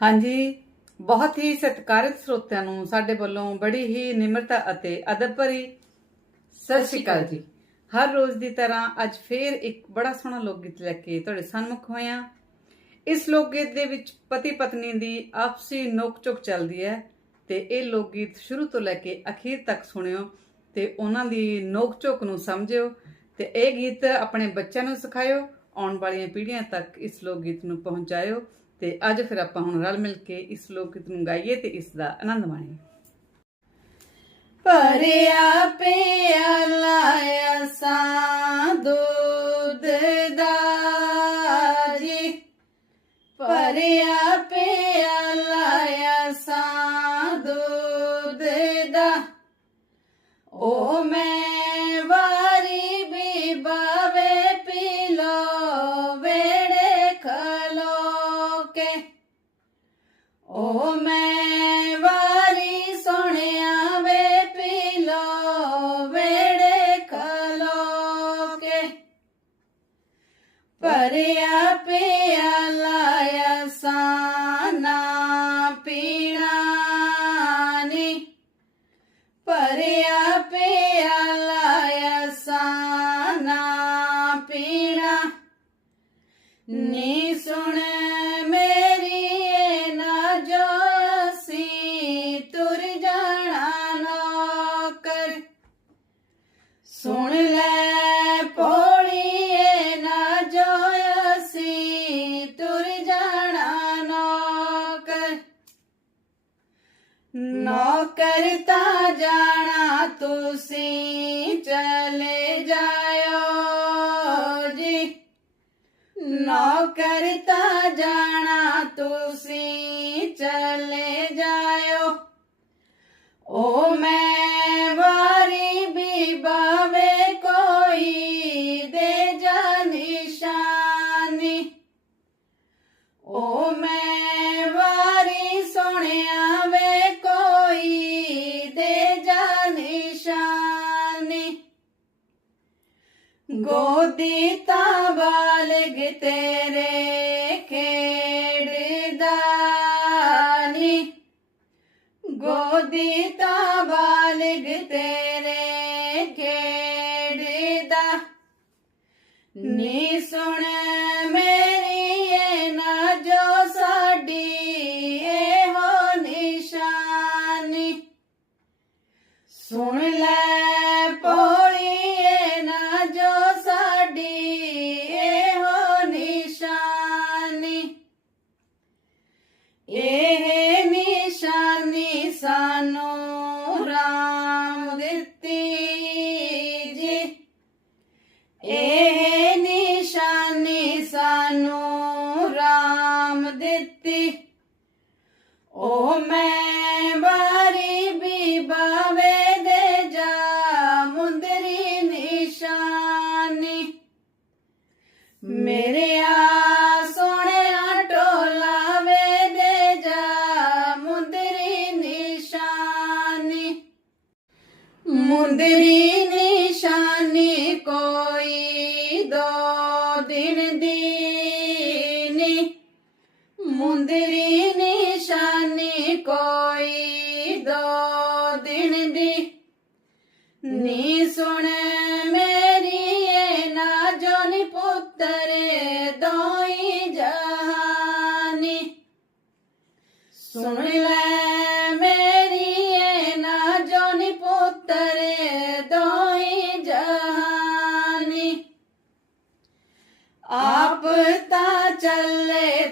ਹਾਂਜੀ, ਬਹੁਤ ਹੀ ਸਤਿਕਾਰਿਤ ਸਰੋਤਿਆਂ ਨੂੰ ਸਾਡੇ ਵੱਲੋਂ ਬੜੀ ਹੀ ਨਿਮਰਤਾ ਅਤੇ ਅਦਬ ਭਰੀ ਸਤਿ ਸ਼੍ਰੀ ਅਕਾਲ ਜੀ। ਹਰ ਰੋਜ਼ ਦੀ ਤਰ੍ਹਾਂ ਅੱਜ ਫੇਰ ਇੱਕ ਬੜਾ ਸੋਹਣਾ ਲੋਕ ਗੀਤ ਲੈ ਕੇ ਤੁਹਾਡੇ ਸਾਹਮਣੇ ਹੋਇਆ ਇਸ ਲੋਕ ਗੀਤ ਦੇ ਵਿੱਚ ਪਤੀ ਪਤਨੀ ਦੀ ਆਪਸੀ ਨੋਕ-ਝੋਕ ਚੱਲਦੀ ਹੈ ਤੇ ਇਹ ਲੋਕ ਗੀਤ ਸ਼ੁਰੂ ਤੋਂ ਲੈ ਕੇ ਅਖੀਰ ਤੱਕ ਸੁਣਿਓ ਤੇ ਉਹਨਾਂ ਦੀ ਨੋਕ-ਝੋਕ ਨੂੰ ਸਮਝਿਓ ਤੇ ਇਹ ਗੀਤ ਆਪਣੇ ਬੱਚਿਆਂ ਨੂੰ ਸਿਖਾਇਓ, ਆਉਣ ਵਾਲੀਆਂ ਪੀੜ੍ਹੀਆਂ ਤੱਕ ਇਸ ਲੋਕ ਗੀਤ ਨੂੰ ਪਹੁੰਚਾਇਓ। ਤੇ ਅੱਜ ਫਿਰ ਆਪਾਂ ਹੁਣ ਰਲ ਮਿਲ ਕੇ ਇਸ ਲੋਕ ਗੀਤ ਨੂੰ ਗਾਈਏ ਤੇ ਇਸ ਦਾ ਆਨੰਦ ਮਾਣੀਏ। ਭਰਿਆ ਪਿਆਲਾ ਸਾ ਦੁੱਧ ਦਾ ਜੀ। ਭਰਿਆ ਪਿਆਲਾ ਸਾ ਦੁੱਧ ਦਾ। ਓ ਮੈਂ ਓ ਮੈਂ ਵਾਰੀ ਸੁਣਿਆ ਵੇ, ਪੀ ਲੋ ਵੇੜੇ ਖਲੋ ਕੇ। ਭਰਿਆ ਪਿਆਲਾ ਸਾਨਾ ਪੀਣਾ ਨੀ। ਭਰਿਆ ਪਿਆਲਾ ਸਾਨਾ ਪੀਣਾ ਨੀ। ਨੌਕਰ ਤਾਂ ਜਾਣਾ ਤੁਸੀਂ ਚਲੇ ਜਾਇਓ ਜੀ। ਨੌਕਰ ਤਾਂ ਜਾਣਾ ਤੁਸੀਂ ਚਲੇ ਗੋਦੀ ਤਾਂ ਬਾਲਗ ਤੇਰੇ ਖੇਡਦਾ ਨੀ। ਗੋਦੀ ਤਾਂ ਬਾਲਗ ਤੇਰੇ ਖੇਡਦਾ ਨੀ ਸੁਣ ਮੁੰਦਰੀ ਨਿਸ਼ਾਨੀ ਕੋਈ ਦੋ ਦਿਨ ਦੀ ਨੀ ਮੁੰਦਰੀ ਨਿਸ਼ਾਨੀ ਕੋਈ ਦੋ ਦਿਨ ਦੀ। ਨੀ ਸੁਣ ਤਾਂ ਚੱਲੇ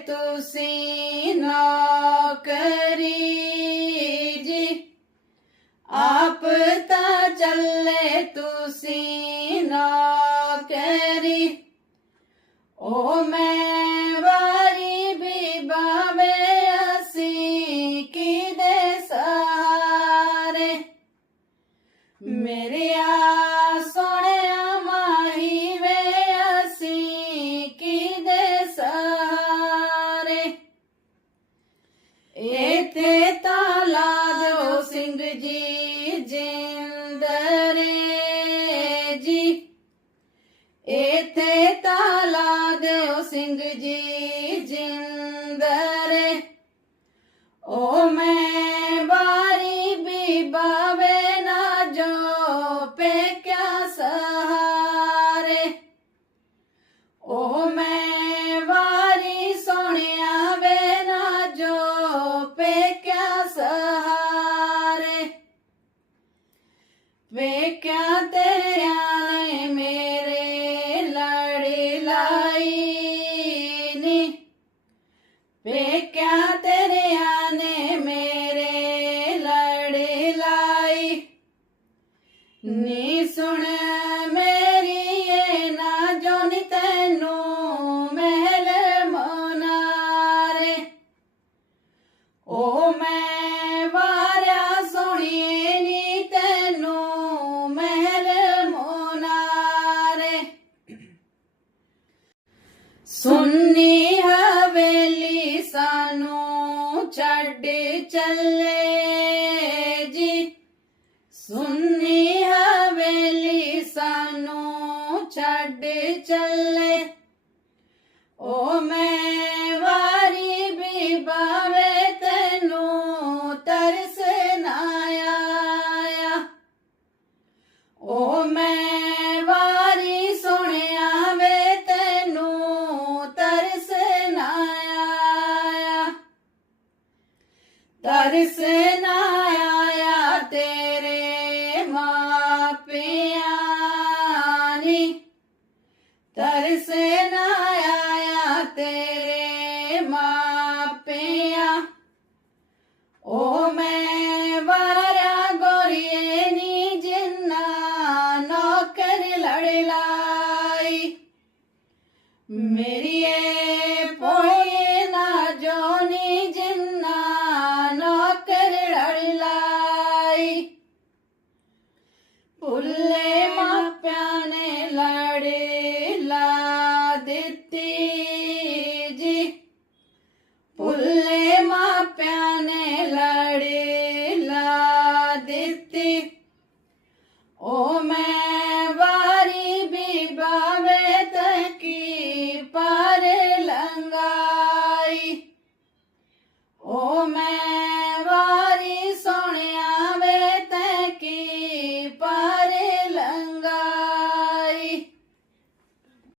ਉਹ ਮੈਂ ਵਾਰਿਆ ਸੋਹਣੀਏ ਨੀ ਤੈਨੂੰ ਮਹਿਲ ਮੋਨਾਰੇ। ਹਵੇਲੀ ਸਾਨੂੰ ਛੱਡ ਚੱਲੇ ਜੀ। ਸੁੰਨੀ ਹਵੇਲੀ ਸਾਨੂੰ ਛੱਡ ਚੱਲੇ। ਉਹ ਮੈਂ ਤਰਸਨਾ ਆਇਆ ਤੇਰੇ ਮਾਪਿਆਂ ਨੇ ਤਰਸਨਾ ਆਇਆ ਤੇਰੇ ਮਾਂ Ole.